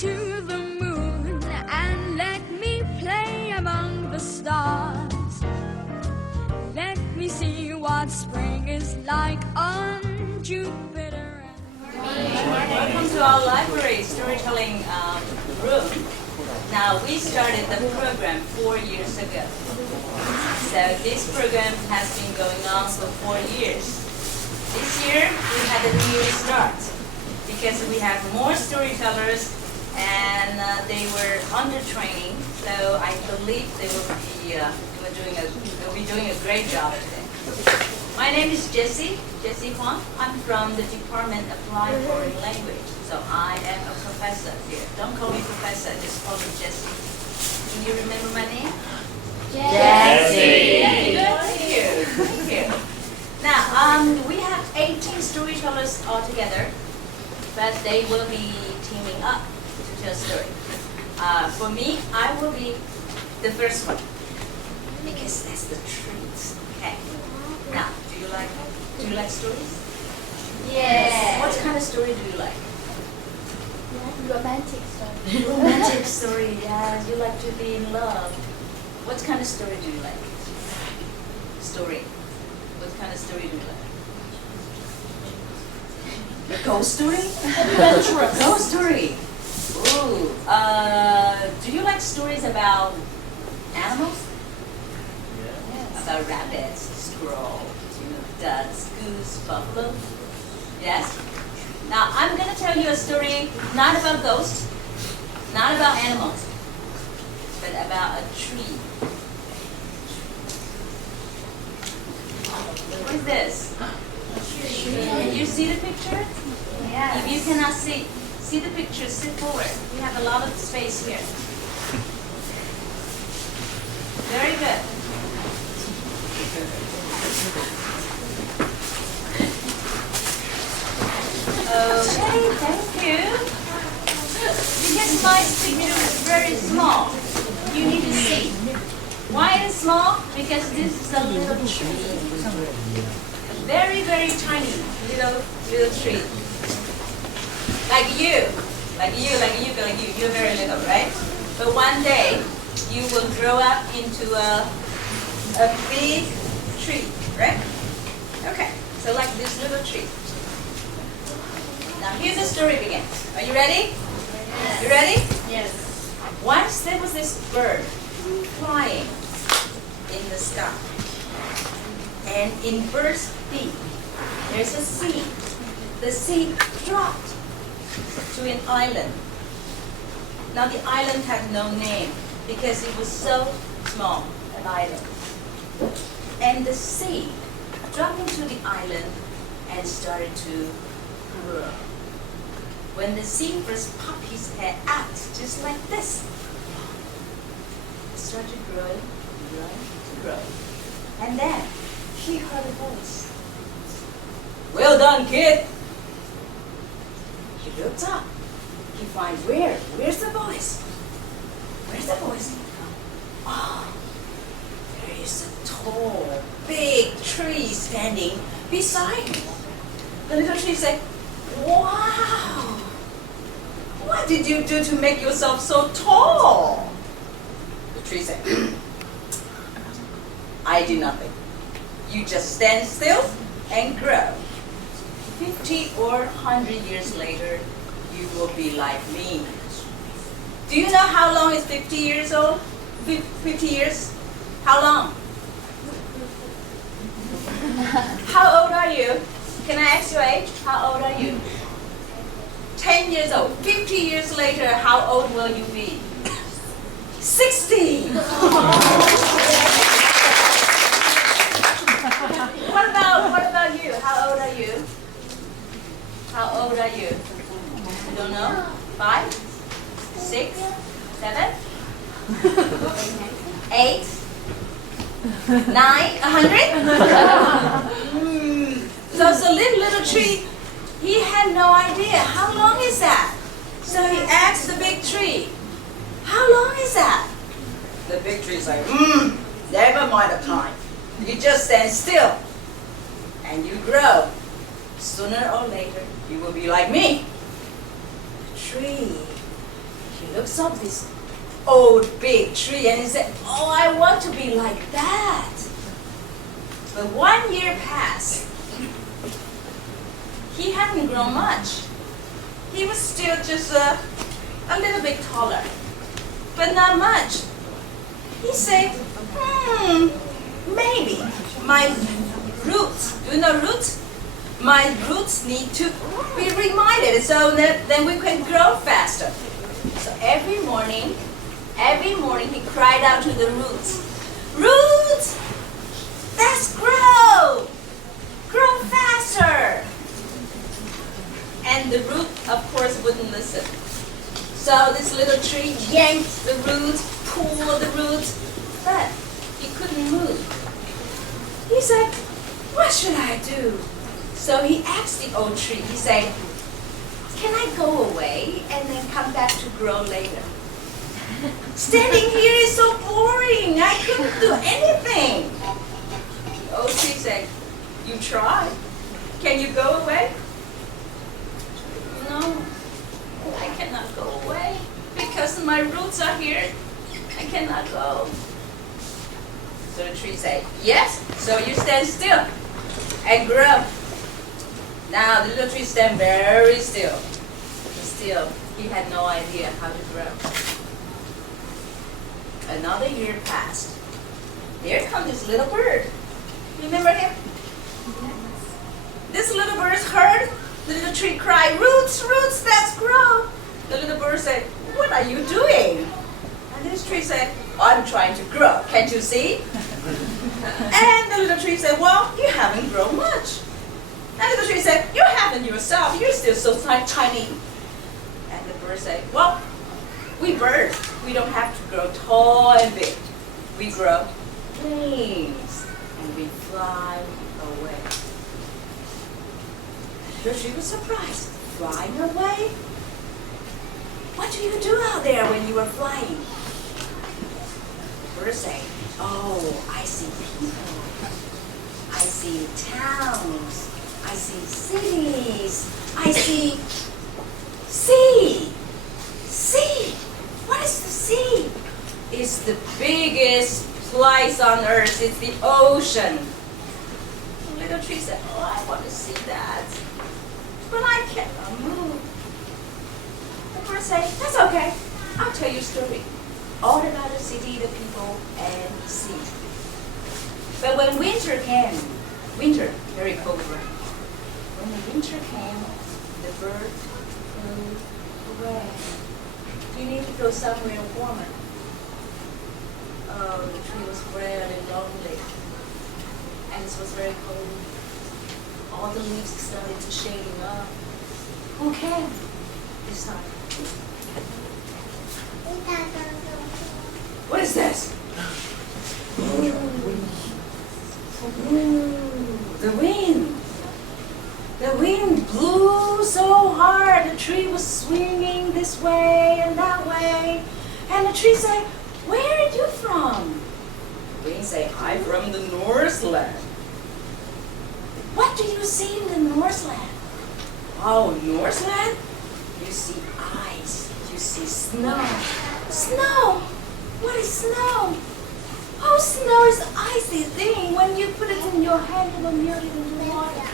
to the moon and let me play among the stars. Let me see what spring is like on Jupiter. Welcome to our library storytelling room. Now, we started the program 4 years ago. So this program has been going on for 4 years. This year, we had a new start because we have more storytellers and they were under training. So I believe they will be doing a great job today. My name is Jessie Huang. I'm from the Department of Applied Foreign Language. So I am a professor here. Don't call me professor, just call me Jessie. Can you remember my name? Jessie. Good to you. Thank you. Now, we have 18 storytellers altogether, but they will be teaming up to tell a story. For me, I will be the first one because that's the treat. Okay. Now, do you like stories? Yes. What kind of story do you like? Romantic story. Romantic story, yeah. You like to be in love. What kind of story do you like? Story. What kind of story do you like? A ghost story? Adventurous. Ghost story. Ooh. Do you like stories about animals? Yes. About rabbits, squirrels, ducks, goose, buffalo? Yes? Now, I'm going to tell you a story not about ghosts, not about animals, but about a tree. What is this? Can you see the picture? Yes. If you cannot see the picture, sit forward. We have a lot of space here. Very good. Okay, thank you. Because my picture is very small, you need to see. Why is it small? Because this is a little tree. Very, very tiny little tree. Like you. You're very little, right? But one day, you will grow up into a big tree, right? Okay, so like this little tree. Now here the story begins. Are you ready? Yes. You ready? Yes. Once there was this bird flying in the sky. And in bird's beak, there's a seed. The seed dropped to an island. Now the island had no name because it was so small, an island. And the seed dropped into the island and started to grow. When the seed first popped his head out, just like this, it started growing, and then he heard a voice. Well done, kid. He looked up. He finds where's the voice? Where's the voice? Oh, there is a tall, big tree standing beside him. The little tree said, wow, what did you do to make yourself so tall? The tree said, I do nothing. You just stand still and grow. 50 or 100 years later, you will be like me. Do you know how long is 50 years old? 50 years? How long? How old are you? Can I ask your age? How old are you? 10 years old. 50 years later, how old will you be? 60! What about you? How old are you? How old are you? You don't know? 5? 6? 7? 8? 9? 100? So little tree, he had no idea. How long is that? So he asked the big tree, how long is that? The big tree's like, never mind the time. You just stand still and you grow. Sooner or later, you will be like me. The tree He looks up this old big tree and he said, oh, I want to be like that. But 1 year passed. He hadn't grown much. He was still just a little bit taller, but not much. He said, maybe my roots, do you know roots? My roots need to be reminded so that then we can grow faster. So every morning he cried out to the roots, roots, let's grow faster. And the root, of course, wouldn't listen. So this little tree yanked the roots, pulled the roots, but he couldn't move. He said, what should I do? So he asked the old tree, he said, can I go away and then come back to grow later? Standing here is so boring. I couldn't do anything. The old tree said, you try. Can you go away? No, I cannot go away because my roots are here. I cannot go. So the tree said, yes, so you stand still and grow. Now the little tree stand very still. Still, he had no idea how to grow. Another year passed. Here comes this little bird. Remember him? This little bird heard the little tree cry, roots, roots, let's grow. The little bird said, what are you doing? And this tree said, I'm trying to grow. Can't you see? And the little tree said, well, you haven't grown much. And the little tree said, you haven't yourself. You're still so tiny. And the bird said, well, we birds, we don't have to grow tall and big. We grow wings and we fly away. The tree was surprised. Flying away? What do you do out there when you are flying? The bird said, oh, I see people. I see towns. I see cities. I see sea. Sea. What is the sea? It's the biggest place on earth. It's the ocean. The little tree said, oh, I want to see that. But I cannot move. The bird said, that's okay. I'll tell you a story. All about the city, the people, and the sea. But when winter came, very cold, right? When the winter came, the bird flew away. You need to go somewhere warmer. Oh, the tree was very lonely. And it was very cold. All the leaves started to shading up. Who came this time? What is this? The wind. The wind blew so hard. The tree was swinging this way and that way. And the tree said, where are you from? The wind said, I'm from the Northland. What do you see in the Northland? Oh, Northland? You see ice. You see snow. Snow? What is snow? Oh, snow is an icy thing. When you put it in your hand, it will melt it into water.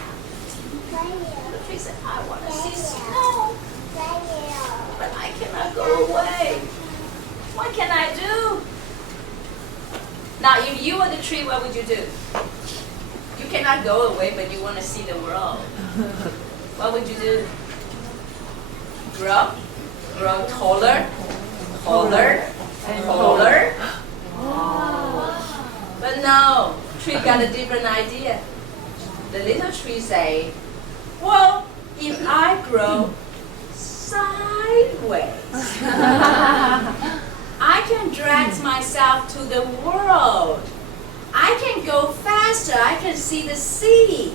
The tree said, I want to see snow. But I cannot go away. What can I do? Now, if you were the tree, what would you do? You cannot go away, but you want to see the world. What would you do? Grow? Grow taller? Taller? Taller? But no, tree got a different idea. The little tree say, well, if I grow sideways, I can drag myself to the world. I can go faster. I can see the sea.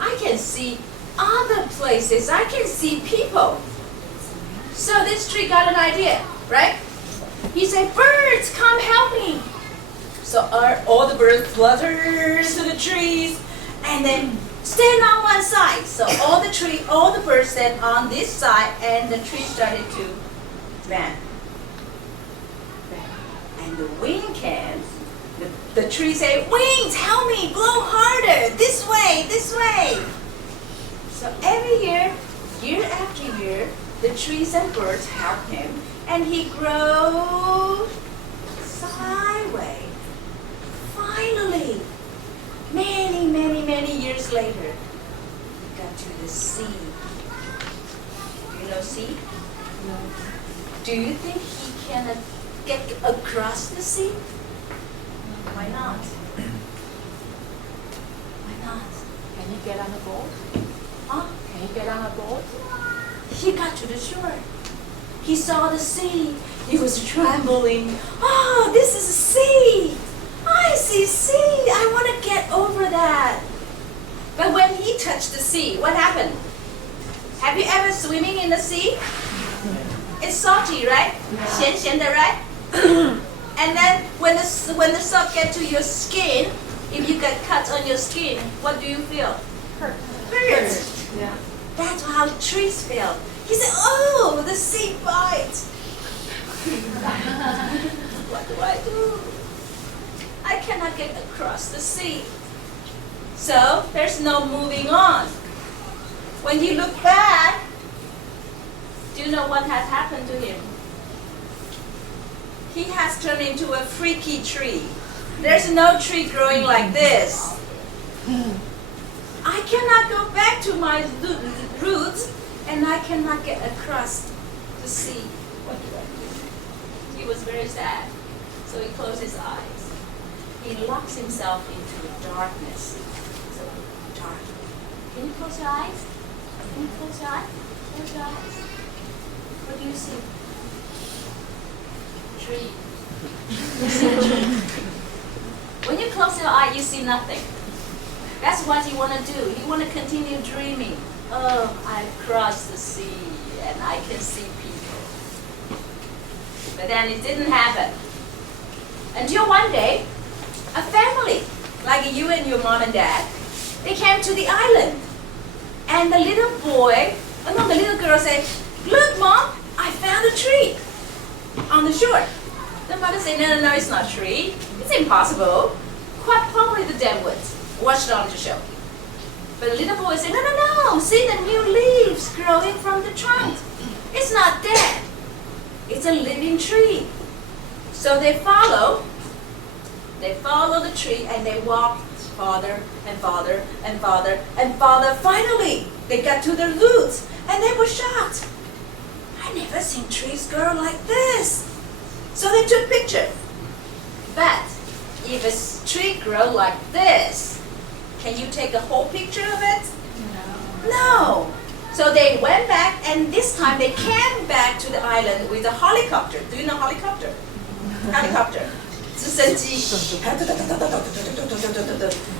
I can see other places. I can see people. So this tree got an idea, right? He said, birds, come help me. So all the birds flutters to the trees and then stand on one side. So all the birds stand on this side and the tree started to bend. and the wind came, the tree say, "Wind, help me, blow harder, this way, this way." So every year after year, the trees and birds help him, and he grows sideways. Finally, many years later, he got to the sea. You know sea? No. Do you think he can get across the sea? Why not? Why not? Can you get on a boat? Huh? Can you get on a boat? He got to the shore. He saw the sea. He was trembling. Oh, this is a sea. I see sea. I want to get over that. But when he touched the sea, what happened? Have you ever swimming in the sea? It's salty, right? 咸咸的, right? And then when the salt get to your skin, if you get cut on your skin, what do you feel? Hurt. Hurt. Yeah. That's how trees feel. He said, "Oh, the sea bites." What do I do? I cannot get across the sea. So there's no moving on. When you look back, do you know what has happened to him? He has turned into a freaky tree. There's no tree growing like this. I cannot go back to my roots, and I cannot get across the sea. What do I do? He was very sad, so he closed his eyes. He locks himself into darkness. So dark. Can you close your eyes? Can you close your eyes? Close your eyes. What do you see? Tree. You see a tree. When you close your eye, you see nothing. That's what you want to do. You want to continue dreaming. Oh, I've crossed the sea and I can see people. But then it didn't happen. Until one day, a family, like you and your mom and dad, they came to the island. And the little girl said, "Look, Mom, I found a tree on the shore." The mother said, No, it's not a tree. It's impossible. Quite probably the dead woods. Watch it on the show. But the little boy said, No, see the new leaves growing from the trunk. It's not dead. It's a living tree. So they follow the tree and they walk farther and farther and farther and farther. Finally, they got to their roots and they were shocked. I never seen trees grow like this. So they took picture. But if a tree grow like this, can you take a whole picture of it? No. So they went back, and this time they came back to the island with a helicopter. Do you know helicopter? Helicopter. 直升机.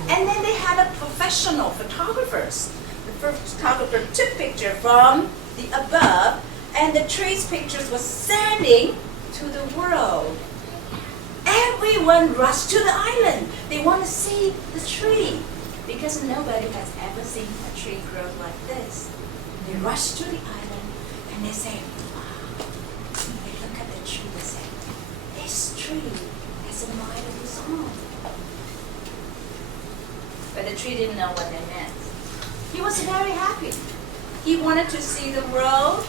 And then they had a professional photographers. The photographer took picture from the above, and the trees pictures was sending to the world. Everyone rushed to the island. They want to see the tree because nobody has ever seen a tree grow like this. They rush to the island and they say, "Wow." They look at the tree and say, "This tree has a mind of its own." But the tree didn't know what they meant. He was very happy. He wanted to see the world,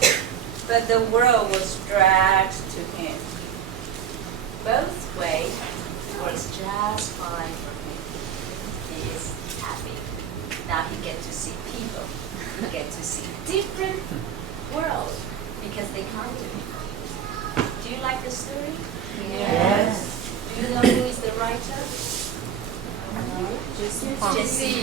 but the world was dragged to him. Both ways was just fine for him. He is happy. Now he gets to see people. He gets to see different world because they come to him. Do you like the story? Yes. Do you know who is the writer? Jesse.